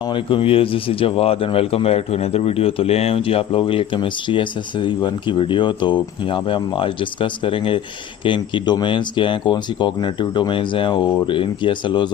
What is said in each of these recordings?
वालेकुम viewers, this is Jawad and welcome back to another video. तो ले आए हूँ जी आप लोगों के लिए केमिस्ट्री एसएससी 1 की वीडियो। तो यहाँ पे हम आज डिस्कस करेंगे कि इनकी डोमेन्स क्या हैं, कौन सी कॉग्निटिव डोमेन्स हैं और इनकी एसएलओज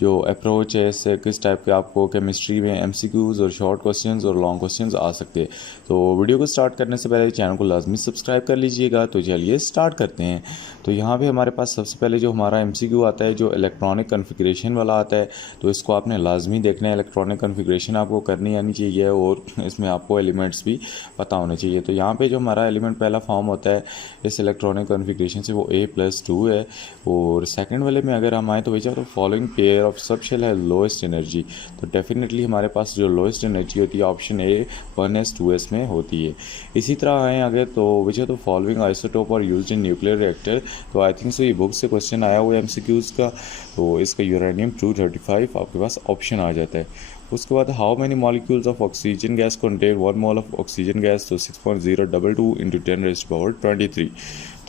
जो अप्रोच है इससे किस टाइप के आपको केमिस्ट्री में एमसीक्यूज़ और शॉर्ट क्वेश्चंस और लॉन्ग क्वेश्चंस आ सकते हैं। तो वीडियो को स्टार्ट करने से पहले चैनल को लाजमी सब्सक्राइब कर लीजिएगा। तो चलिए स्टार्ट करते हैं। तो यहाँ पे हमारे पास सबसे पहले जो हमारा एमसीक्यू आता है जो इलेक्ट्रॉनिक कन्फिग्रेशन वाला आता है, तो इसको आपने लाजमी देखना है। इलेक्ट्रॉनिक कन्फिग्रेशन आपको करनी आनी चाहिए और इसमें आपको एलिमेंट्स भी पता होने चाहिए। तो यहाँ पे जो हमारा एलिमेंट पहला फॉर्म होता है इस इलेक्ट्रॉनिक कन्फिग्रेशन से वो A+2 है। और सेकंड वाले में अगर हम आए तो भैया तो following pair of subshell है लोएस्ट एनर्जी। तो डेफिनेटली हमारे पास जो लोएस्ट एनर्जी होती है ऑप्शन A 1s 2s में होती है। इसी तरह आए आगे तो विच तो फॉलोइंग आइसोटोप और यूज्ड इन न्यूक्लियर रिएक्टर। तो आई थिंक सो ये बुक से क्वेश्चन आया हुआ है एमसीक्यूज़ का। तो इसका यूरेनियम 235 आपके पास ऑप्शन आ जाता है। उसके बाद how many molecules of oxygen gas contain 1 mole of oxygen gas. तो 6.022 इंटू 10⁻23।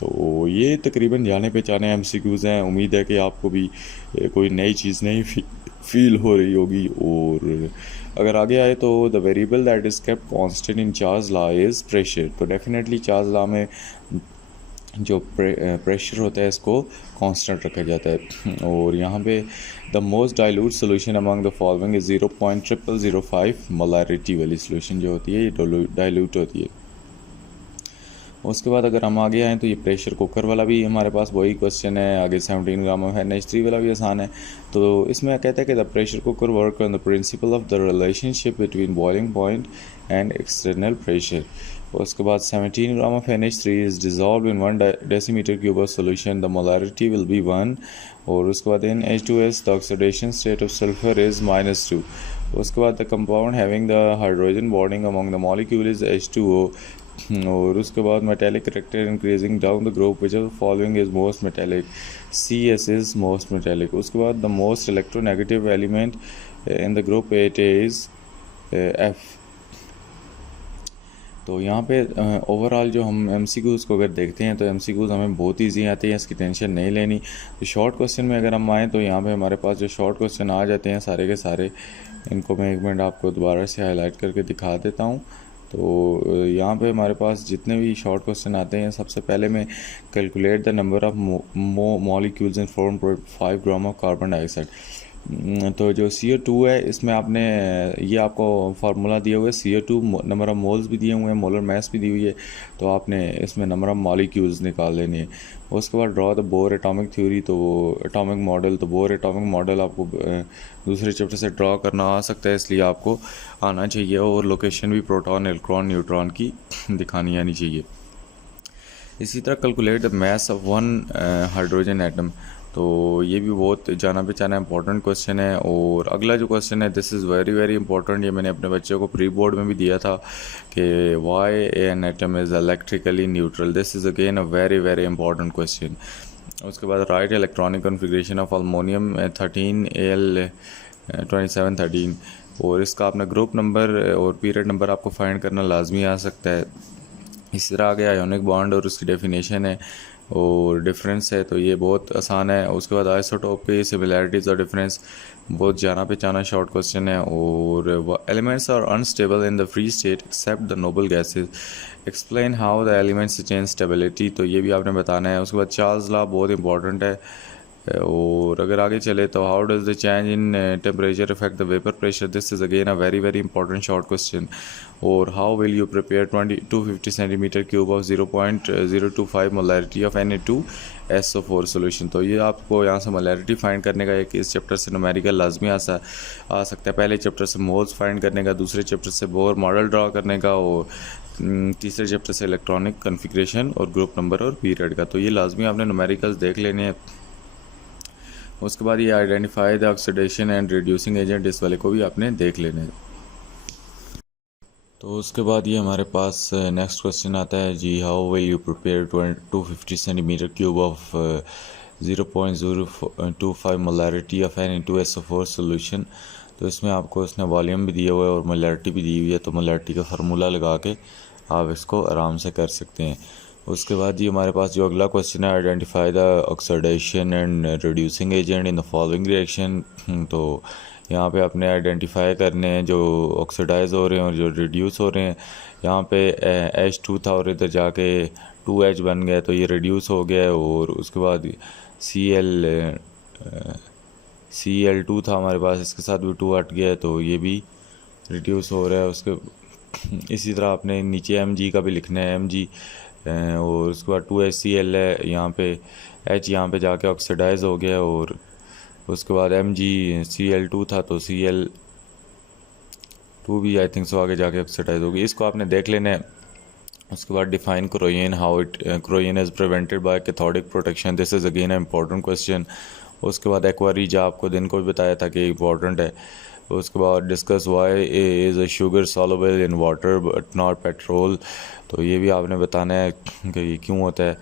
तो ये तकरीबन जाने पहचाने एमसीक्यूज़ हैं। उम्मीद है कि आपको भी कोई नई चीज़ नहीं फील हो रही होगी। और अगर आगे आए तो the variable that is kept constant in Charles law is pressure. तो डेफिनेटली चार्ल्स लॉ में जो प्रेशर होता है इसको कांस्टेंट रखा जाता है। और यहाँ पे the most dilute solution among the following is 0.0005 molarity वाली सोल्यूशन जो होती है ये डाइल्यूट होती है। उसके बाद अगर हम आगे आएँ तो ये प्रेशर कुकर वाला भी हमारे पास वही क्वेश्चन है। आगे 17 ग्राम ऑफ NH3 वाला भी आसान है। तो इसमें कहता है कि the pressure cooker work on the principle of the relationship between boiling point and external pressure. उसके बाद 17 gram of NH3 is dissolve in 1 decimetre cube of solution, the molarity will be 1। और उसके बाद इन H2S the oxidation state of sulphur is -2। उसके बाद the compound having the hydrogen bonding among the molecule is H2O। और उसके बाद metallic character increasing down the group which are following is most metallic, CS is most metallic. उसके बाद the most electronegative element in the group 8 is F। तो यहाँ पे overall जो हम एमसीक्यूज़ को अगर देखते हैं तो एमसीक्यूज़ हमें बहुत ईजी आते हैं, इसकी टेंशन नहीं लेनी। तो शॉर्ट क्वेश्चन में अगर हम आएँ तो यहाँ पे हमारे पास जो शॉर्ट क्वेश्चन आ जाते हैं सारे के सारे, इनको मैं एक मिनट आपको दोबारा से हाईलाइट करके दिखा देता हूँ। तो यहाँ पे हमारे पास जितने भी शॉर्ट क्वेश्चन आते हैं सबसे पहले मैं calculate the number of molecules in 4.5 gram of carbon dioxide. तो जो CO2 है इसमें आपने ये आपको फार्मूला दिया हुआ है। CO2 नंबर ऑफ मोल्स भी दिए हुए हैं, मोलर मास भी दी हुई है। तो आपने इसमें नंबर ऑफ मॉलिक्यूल्स निकाल लेने हैं। उसके बाद draw the bore atomic theory, तो एटॉमिक मॉडल। तो बोर एटॉमिक मॉडल आपको दूसरे चैप्टर से ड्रॉ करना आ सकता है, इसलिए आपको आना चाहिए। और लोकेशन भी प्रोटॉन इलेक्ट्रॉन न्यूट्रॉन की दिखानी आनी चाहिए। इसी तरह calculate the mass of 1 hydrogen atom. तो ये भी बहुत जाना पहचाना इंपॉर्टेंट क्वेश्चन है। और अगला जो क्वेश्चन है this is very very important, ये मैंने अपने बच्चों को प्री बोर्ड में भी दिया था कि why an atom is electrically neutral. This is again a very very important question. उसके बाद write electronic configuration of aluminium 13Al2713। और इसका अपना ग्रुप नंबर और पीरियड नंबर आपको फाइंड करना लाजमी आ सकता है। इस तरह आगे आयोनिक बॉन्ड और उसकी डेफिनेशन है और डिफरेंस है, तो ये बहुत आसान है। उसके बाद आइसोटोप की सिमिलैरिटीज़ और डिफरेंस बहुत जाना पहचाना शॉर्ट क्वेश्चन है। और elements are unstable in the free state except the noble gases, explain how the elements change stability. तो ये भी आपने बताना है। उसके बाद चार्ल्स लॉ बहुत इंपॉर्टेंट है। और अगर आगे चले तो how does the change in temperature affect the vapour pressure. This is again a very very important short question. और how will you prepare 250 centimetre cube of 0.025 molarity of Na2SO4 solution. तो ये आपको यहाँ से मोलैरिटी फाइंड करने का एक इस चैप्टर से न्यूमेरिकल लाजमी आ सकता है। पहले चैप्टर से मोल्स फाइंड करने का, दूसरे चैप्टर से बोर मॉडल ड्रा करने का, और तीसरे चैप्टर से इलेक्ट्रॉनिक कन्फिग्रेशन और ग्रुप नंबर और पीरियड का। तो ये लाजमी आपने न्यूमेरिकल्स देख लेने हैं। उसके बाद ये identify the oxidation and reducing agent, इस वाले को भी आपने देख लेने हैं। तो उसके बाद ये हमारे पास नेक्स्ट क्वेश्चन आता है जी, how will you prepare 250 centimetre cube of 0.025 molarity of Na2SO4 solution. तो इसमें आपको इसने वॉल्यूम भी दिया हुआ है और मोलैरिटी भी दी हुई है। तो मोलैरिटी का फार्मूला लगा के आप इसको आराम से कर सकते हैं। उसके बाद ये हमारे पास जो अगला क्वेश्चन है, identify the oxidation and reducing agent in the following reaction. तो यहाँ पे आपने आइडेंटिफाई करने हैं जो ऑक्सीडाइज हो रहे हैं और जो रिड्यूस हो रहे हैं। यहाँ पे H2 था और इधर जाके 2H बन गया तो ये रिड्यूस हो गया है। और उसके बाद Cl2 था हमारे पास, इसके साथ भी 2 हट गया है तो ये भी रिड्यूस हो रहा है। उसके इसी तरह आपने नीचे Mg का भी लिखना है, Mg और उसके बाद 2HCl है, यहाँ पे H यहाँ पे जाके ऑक्सीडाइज हो गया। और उसके बाद MgCl2 था तो Cl2 भी आई थिंक सो आगे जाके ऑक्सीडाइज होगी, इसको आपने देख लेना है। उसके बाद define corrosion, how it corrosion is prevented by cathodic protection, this is again important question. उसके बाद एक्वारीज आपको दिन को भी बताया था कि इम्पॉर्टेंट है। उसके बाद discuss Y is a sugar soluble in water but not petrol, तो ये भी आपने बताना है कि ये क्यों होता है।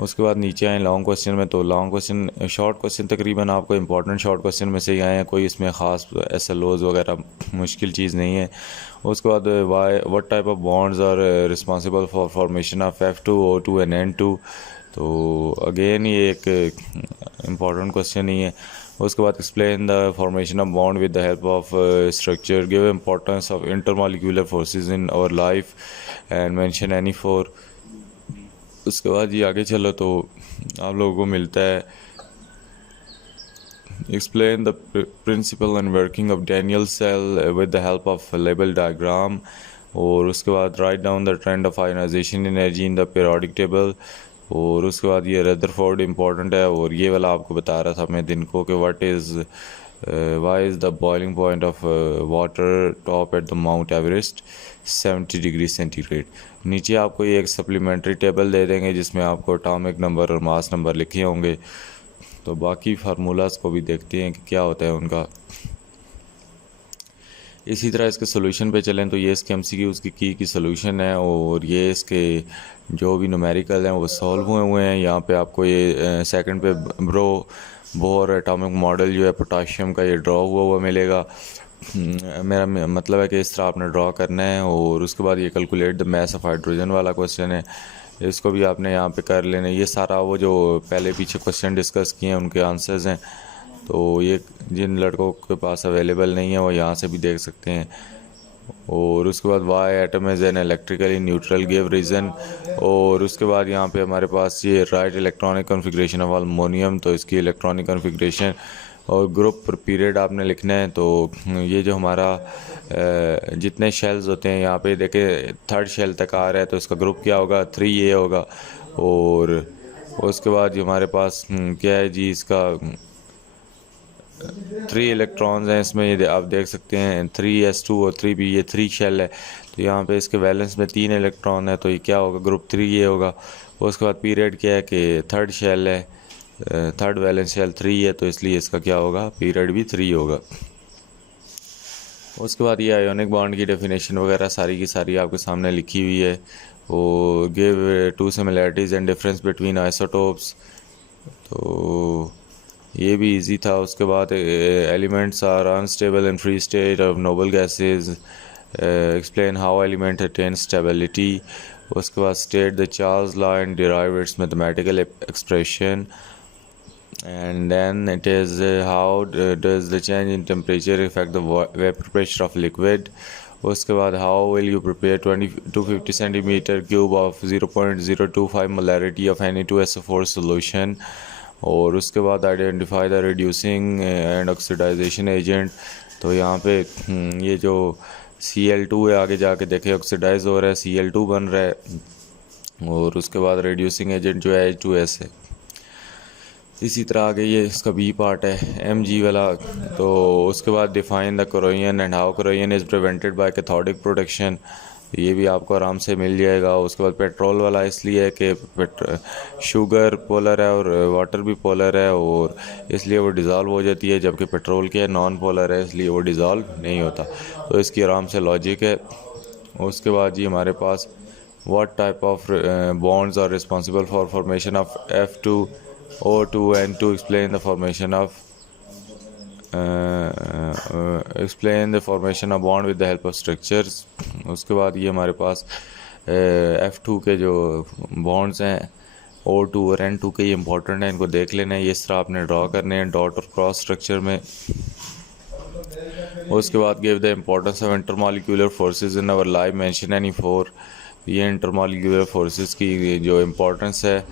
उसके बाद नीचे आए लॉन्ग क्वेश्चन में, तो लॉन्ग क्वेश्चन शॉर्ट क्वेश्चन तकरीबन आपको इंपॉर्टेंट शॉर्ट क्वेश्चन में से ही आए हैं, कोई इसमें ख़ास SLOs वगैरह मुश्किल चीज़ नहीं है। उसके बाद what type of bonds are responsible for formation of F2 O2 and N2, तो अगेन ये एक इम्पॉर्टेंट क्वेश्चन ही है। उसके बाद explain the formation of bond with the help of structure, give importance of intermolecular forces in our life and mention any four. उसके बाद ये आगे चलो तो आप लोगों को मिलता है explain the principle and working of Daniell cell with the help of label diagram. और उसके बाद write down the trend of ionization energy in the periodic table. और उसके बाद ये रदरफोर्ड इम्पॉर्टेंट है, और ये वाला आपको बता रहा था मैं दिन को कि why is the boiling point of water top at the Mount Everest 70 degree centigrade. नीचे आपको ये एक सप्लीमेंट्री टेबल दे देंगे जिसमें आपको एटॉमिक नंबर और मास नंबर लिखे होंगे, तो बाकी फार्मूलाज को भी देखते हैं कि क्या होता है उनका। इसी तरह इसके सोल्यूशन पे चलें तो ये इसके MCQ की सोल्यूशन है, और ये इसके जो भी न्यूमेरिकल हैं वो सॉल्व हुए हैं। यहाँ पे आपको ये सेकंड पे बोर एटॉमिक मॉडल जो है पोटाशियम का ये ड्रॉ हुआ मिलेगा। मेरा मतलब है कि इस तरह आपने ड्रॉ करना है। और उसके बाद ये calculate the mass of hydrogen वाला क्वेश्चन है, इसको भी आपने यहाँ पे कर लेना है। ये सारा वो जो पहले पीछे क्वेश्चन डिस्कस किए हैं उनके आंसर्स हैं, तो ये जिन लड़कों के पास अवेलेबल नहीं है वो यहाँ से भी देख सकते हैं। और उसके बाद Y atom is an electrically neutral give reason. और उसके बाद यहाँ पे हमारे पास ये right electronic configuration of aluminium, तो इसकी इलेक्ट्रॉनिक कॉन्फ़िगरेशन और ग्रुप पीरियड आपने लिखना है। तो ये जो हमारा जितने शेल्स होते हैं यहाँ पे देखें थर्ड शेल तक आ रहा है तो इसका ग्रुप क्या होगा, 3A होगा। और उसके बाद जो हमारे पास क्या है जी, इसका 3 इलेक्ट्रॉन्स हैं इसमें, ये आप देख सकते हैं 3s2 और 3p, ये 3 शेल है तो यहाँ पे इसके वैलेंस में 3 इलेक्ट्रॉन है, तो ये क्या होगा, ग्रुप 3A होगा। उसके बाद पीरियड क्या है कि थर्ड शेल है, थर्ड वैलेंस शेल 3 है तो इसलिए इसका क्या होगा, पीरियड भी 3 होगा। उसके बाद ये आयोनिक बॉन्ड की डेफिनेशन वगैरह सारी की सारी आपके सामने लिखी हुई है। वो give 2 similarities and difference between isotopes, तो ये भी इजी था। उसके बाद elements are unstable in free state of noble gases, explain how element attain stability. उसके बाद state the Charles law and derive its mathematical expression, and then it is how does the change in temperature affect the vapor pressure of liquid. उसके बाद how will you prepare 250 centimeter cube of 0.025 molarity of Na2SO4 solution. और उसके बाद identify the reducing and oxidization agent, तो यहाँ पे ये जो Cl2 है आगे जाके देखे ऑक्सीडाइज हो रहा है, Cl2 बन रहा है। और उसके बाद रिड्यूसिंग एजेंट जो है H2S है। इसी तरह आगे ये इसका B पार्ट है Mg वाला। तो उसके बाद define the corrosion and how corrosion is prevented by cathodic protection, ये भी आपको आराम से मिल जाएगा। उसके बाद पेट्रोल वाला इसलिए है कि शुगर पोलर है और वाटर भी पोलर है और इसलिए वो डिज़ॉल्व हो जाती है, जबकि पेट्रोल क्या है, नॉन पोलर है इसलिए वो डिज़ॉल्व नहीं होता। तो इसकी आराम से लॉजिक है। उसके बाद जी हमारे पास what type of bonds are responsible for formation of F2 O2 and to explain the formation of bond with the help of structures। उसके बाद ये हमारे पास F2 के जो बॉन्ड्स हैं O2 और N2 के, ये इंपॉर्टेंट है, इनको देख लेना है। ये इस तरह आपने ड्रॉ करने हैं डॉट और क्रॉस स्ट्रक्चर में। उसके बाद give the importance of intermolecular forces in our life, mention any four. ये इंटरमॉलिक्यूलर फोर्सेस की जो इम्पोर्टेंस है।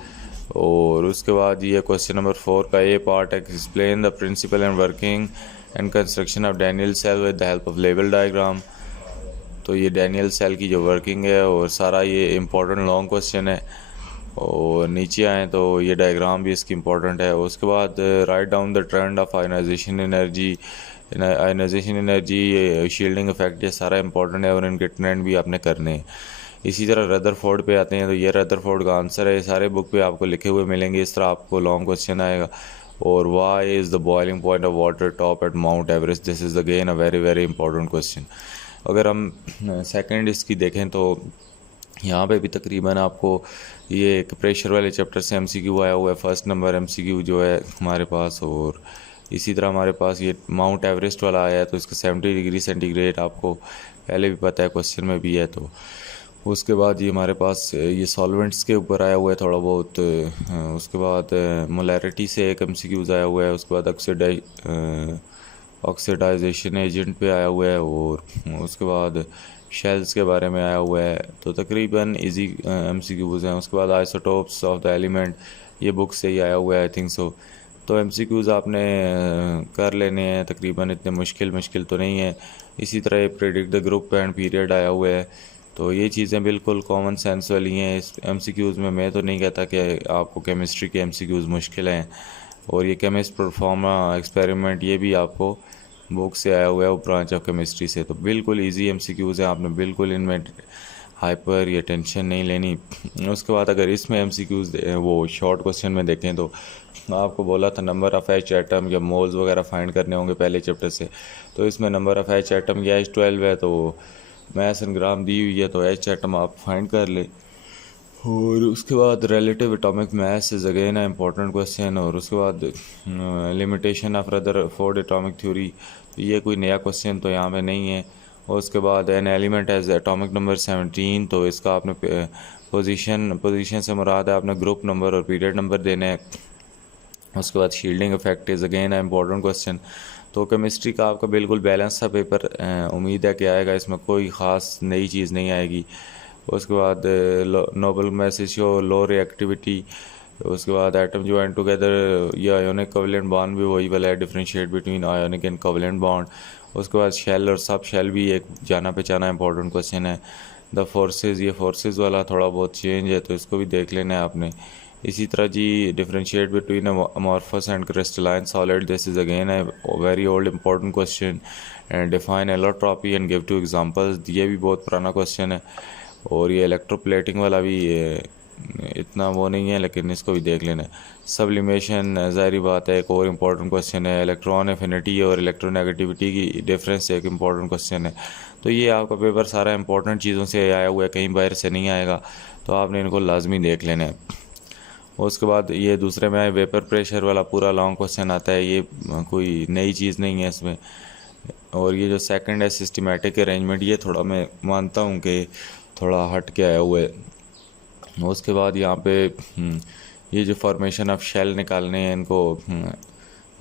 और उसके बाद ये क्वेश्चन नंबर 4 का ये पार्ट है, explain the principle and working and construction of Daniell cell with the help of level diagram. तो ये डैनियल सेल की जो वर्किंग है और सारा ये इम्पोर्टेंट लॉन्ग क्वेश्चन है। और नीचे आए तो ये डायग्राम भी इसकी इम्पोर्टेंट है। उसके बाद write down the trend of ionization energy, ionization energy, shielding effect, ये सारा इंपॉर्टेंट है और इनके ट्रेंड भी आपने करने हैं। इसी तरह रदरफोर्ड पे आते हैं तो ये रदरफोर्ड का आंसर है, ये सारे बुक पे आपको लिखे हुए मिलेंगे। इस तरह आपको लॉन्ग क्वेश्चन आएगा। और why is the boiling point of water top at Mount Everest, this is again a very very important question. अगर हम सेकंड इसकी देखें तो यहाँ पे भी तकरीबन आपको ये एक प्रेशर वाले चैप्टर से एमसीक्यू आया हुआ है, फर्स्ट नंबर एमसीक्यू जो है हमारे पास। और इसी तरह हमारे पास ये माउंट एवरेस्ट वाला आया है तो इसका 70 डिग्री सेंटीग्रेड आपको पहले भी पता है, क्वेश्चन में भी है। तो उसके बाद ये हमारे पास ये सॉल्वेंट्स के ऊपर आया हुआ है थोड़ा बहुत। उसके बाद मोलैरिटी से एक एमसीक्यूज आया हुआ है। उसके बाद ऑक्सीडाइजेशन एजेंट पे आया हुआ है। और उसके बाद शेल्स के बारे में आया हुआ है। तो तकरीबन इजी एमसीक्यूज हैं। उसके बाद आइसोटोप्स ऑफ द एलिमेंट, ये बुक से ही आया हुआ है, आई थिंक सो। तो एमसीक्यूज आपने कर लेने हैं, तकरीबन इतने मुश्किल तो नहीं है। इसी तरह ये predict the group and period आया हुआ है। तो ये चीज़ें बिल्कुल कॉमन सेंस वाली हैं। इस एमसीक्यूज़ में मैं तो नहीं कहता कि आपको केमिस्ट्री के एमसीक्यूज़ मुश्किल हैं। और ये केमिस्ट परफॉर्मा एक्सपेरिमेंट ये भी आपको बुक से आया हुआ है, वो ब्रांच ऑफ केमिस्ट्री से। तो बिल्कुल इजी एमसीक्यूज़ हैं, आपने बिल्कुल इनमें हाइपर या टेंशन नहीं लेनी। उसके बाद अगर इसमें एमसीक्यूज़ वो शॉर्ट क्वेश्चन में देखें तो आपको बोला था नंबर ऑफ़ एच एटम या मोल्स वगैरह फाइंड करने होंगे पहले चैप्टर से। तो इसमें नंबर ऑफ़ एच एटम या H12 है, तो मैथ एंड ग्राम दी हुई है, तो एच एटम आप फाइंड कर ले। और उसके बाद relative atomic mass is again a important question. और उसके बाद limitation of Rutherford atomic theory, ये कोई नया क्वेश्चन तो यहाँ पे नहीं है। और उसके बाद an element as atomic number 17, तो इसका आपने पोजीशन से मुराद है, आपने ग्रुप नंबर और पीरियड नंबर देने हैं। उसके बाद shielding effect is again a important question. तो केमिस्ट्री का आपका बिल्कुल बैलेंस सा पेपर उम्मीद है कि आएगा, इसमें कोई ख़ास नई चीज़ नहीं आएगी। उसके बाद नोबल मैसेजो, लो रिएक्टिविटी। उसके बाद एटम ज्वाइन टुगेदर, या आयोनिक कोवेलेंट बॉन्ड भी वही वाला है, differentiate between ionic and covalent bond. उसके बाद शेल और सब शेल भी एक जाना पहचाना इंपॉर्टेंट क्वेश्चन है। द फोर्सेस, ये फोर्सेस वाला थोड़ा बहुत चेंज है तो इसको भी देख लेना है आपने। इसी तरह जी differentiate between amorphous and crystalline solid, this is again a very old important question. And define allotropy and give two examples, ये भी बहुत पुराना क्वेश्चन है। और ये इलेक्ट्रोप्लेटिंग वाला भी इतना वो नहीं है, लेकिन इसको भी देख लेना है। सब्लिमेशन ज़ाहिर बात है एक और इम्पॉर्टेंट क्वेश्चन है। इलेक्ट्रॉन एफिनिटी और इलेक्ट्रोनेगेटिविटी की डिफरेंस एक इम्पॉर्टेंट क्वेश्चन है। तो ये आपका पेपर सारा इंपॉर्टेंट चीज़ों से आया हुआ है, कहीं बाहर से नहीं आएगा, तो आपने इनको लाजमी देख लेना है। उसके बाद ये दूसरे में वेपर प्रेशर वाला पूरा लॉन्ग क्वेश्चन आता है, ये कोई नई चीज़ नहीं है इसमें। और ये जो सेकंड है सिस्टमेटिक अरेंजमेंट, ये थोड़ा मैं मानता हूँ कि थोड़ा हट के आया हुआ है। उसके बाद यहाँ पे ये जो फॉर्मेशन ऑफ शेल निकालने हैं इनको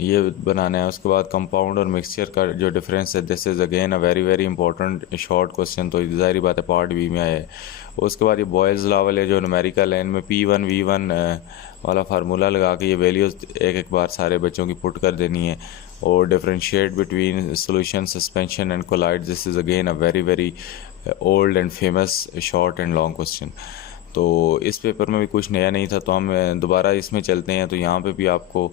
ये बनाना है। उसके बाद कंपाउंड और मिक्सचर का जो डिफरेंस है, this is again a very very important short question, तो ज़ाहिर बात है पार्ट बी में आया है। उसके बाद ये बॉयल्स लॉ वाले जो न्यूमेरिकल है, इनमें P1 V1 वाला फार्मूला लगा के ये वैल्यूज़ एक बार सारे बच्चों की पुट कर देनी है। और differentiate between solution suspension and colloid, this is again a very very old and famous short and long question. तो इस पेपर में भी कुछ नया नहीं था, तो हम दोबारा इसमें चलते हैं। तो यहाँ पे भी आपको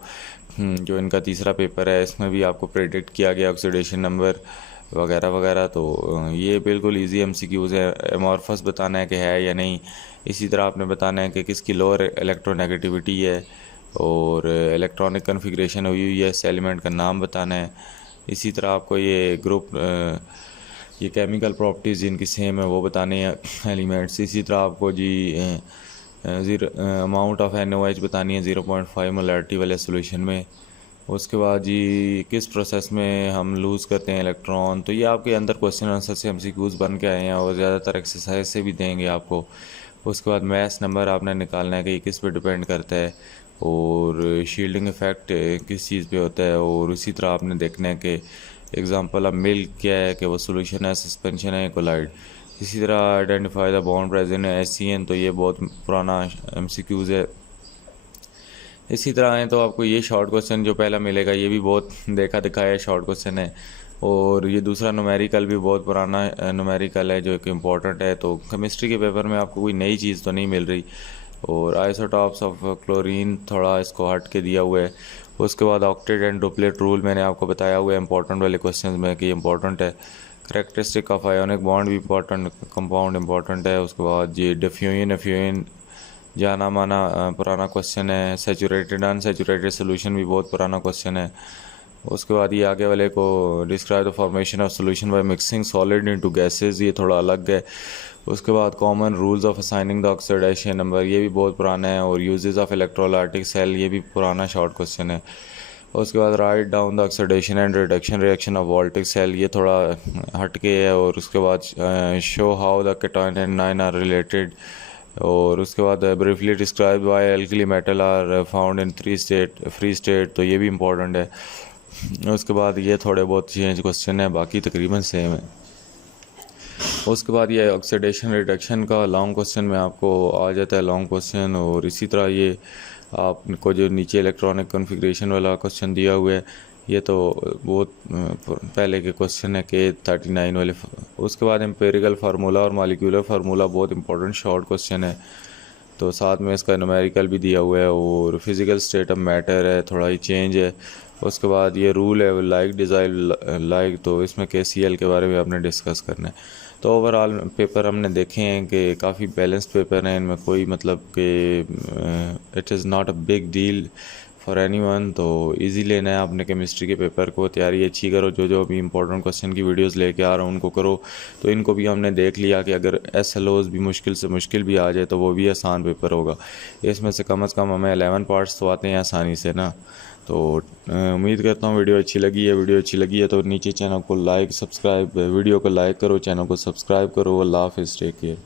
जो इनका तीसरा पेपर है, इसमें भी आपको प्रेडिक्ट किया गया ऑक्सीडेशन नंबर वगैरह वगैरह। तो ये बिल्कुल इजी एमसीक्यूज़ है। एमॉर्फस बताना है कि है या नहीं। इसी तरह आपने बताना है कि किसकी लोअर इलेक्ट्रोनेगेटिविटी है और इलेक्ट्रॉनिक कन्फिग्रेशन हुई है, इस एलिमेंट का नाम बताना है। इसी तरह आपको ये ग्रुप ये केमिकल प्रॉपर्टीज़ जिनकी सेम है वो बताने हैं एलिमेंट्स। इसी तरह आपको जी अमाउंट ऑफ NaOH बतानी है 0.5 मोलैरिटी वाले सोल्यूशन में। उसके बाद जी किस प्रोसेस में हम लूज़ करते हैं इलेक्ट्रॉन। तो ये आपके अंदर क्वेश्चन आंसर से MCQs बन के आए हैं और ज़्यादातर एक्सरसाइज से भी देंगे आपको। उसके बाद मैथ्स नंबर आपने निकालना है कि ये किस पे डिपेंड करता है और शील्डिंग इफ़ेक्ट किस चीज़ पे होता है। और इसी तरह आपने देखना है कि एग्जांपल अब मिल्क क्या है कि वो सोल्यूशन है, सस्पेंशन है, कोलाइड। इसी तरह आइडेंटिफाई द बॉन्ड प्रेजेंट है, SCN, तो ये बहुत पुराना MCQs है। इसी तरह है तो आपको ये शॉर्ट क्वेश्चन जो पहला मिलेगा ये भी बहुत देखा दिखाया शॉर्ट क्वेश्चन है, और ये दूसरा न्यूमेरिकल भी बहुत पुराना न्यूमेरिकल है जो एक इम्पॉर्टेंट है। तो केमिस्ट्री के पेपर में आपको कोई नई चीज़ तो नहीं मिल रही। और आइसोटॉप्स ऑफ क्लोरीन थोड़ा इसको हट के दिया हुआ है। उसके बाद ऑक्टेट एंड डुप्लेट रूल मैंने आपको बताया हुआ है इंपॉर्टेंट वाले क्वेश्चन में कि इंपॉर्टेंट है। करेक्टरिस्टिक ऑफ आयोनिक बॉन्ड भी इंपॉर्टेंट, कंपाउंड इंपॉर्टेंट है। उसके बाद ये डिफ्यूजन एफ्यूजन जाना माना पुराना क्वेश्चन है। सैचुरेटेड अनसैचुरेटेड सोल्यूशन भी बहुत पुराना क्वेश्चन है। उसके बाद ये आगे वाले को describe the formation of solution by mixing solid into gases, ये थोड़ा अलग है। उसके बाद common rules of assigning the oxidation number, ये भी बहुत पुराना है। और यूजेस ऑफ इलेक्ट्रोलाइटिक सेल, ये भी पुराना शॉर्ट क्वेश्चन है। उसके बाद write down the oxidation and reduction reaction of voltaic cell, ये थोड़ा हट के है। और उसके बाद show how the ketone and nine are related. और उसके बाद briefly describe why alkali metal are found in free state, तो ये भी इम्पोर्टेंट है। उसके बाद ये थोड़े बहुत चेंज क्वेश्चन है, बाकी तकरीबन सेम है। उसके बाद ये ऑक्सीडेशन रिडक्शन का लॉन्ग क्वेश्चन में आपको आ जाता है लॉन्ग क्वेश्चन। और इसी तरह ये आपको जो नीचे इलेक्ट्रॉनिक कॉन्फ़िगरेशन वाला क्वेश्चन दिया हुआ है, ये तो बहुत पहले के क्वेश्चन है K39 वाले। उसके बाद एम्पेरिकल फार्मूला और मॉलिक्यूलर फार्मूला बहुत इंपॉर्टेंट शॉर्ट क्वेश्चन है, तो साथ में इसका न्यूमेरिकल भी दिया हुआ है। और फिज़िकल स्टेट ऑफ मैटर है, थोड़ा ही चेंज है। उसके बाद ये रूल है लाइक डिज़ाइन लाइक, तो इसमें KCL के बारे में आपने डिस्कस करना है। तो ओवरऑल पेपर हमने देखे हैं कि काफ़ी बैलेंस्ड पेपर हैं, इनमें कोई मतलब कि it is not a big deal for anyone. तो इजी लेना है आपने केमिस्ट्री के पेपर को, तैयारी अच्छी करो। जो जो अभी इंपॉर्टेंट क्वेश्चन की वीडियोस लेके आ रहा हूँ उनको करो। तो इनको भी हमने देख लिया कि अगर SLOs भी मुश्किल से मुश्किल भी आ जाए तो वो भी आसान पेपर होगा। इसमें से कम हमें 11 पार्ट्स तो आते हैं आसानी से ना। तो उम्मीद करता हूँ वीडियो अच्छी लगी है। वीडियो अच्छी लगी है तो नीचे चैनल को लाइक सब्सक्राइब वीडियो को लाइक करो, चैनल को सब्सक्राइब करो। अल्लाह हाफ़िज़, टेक केयर।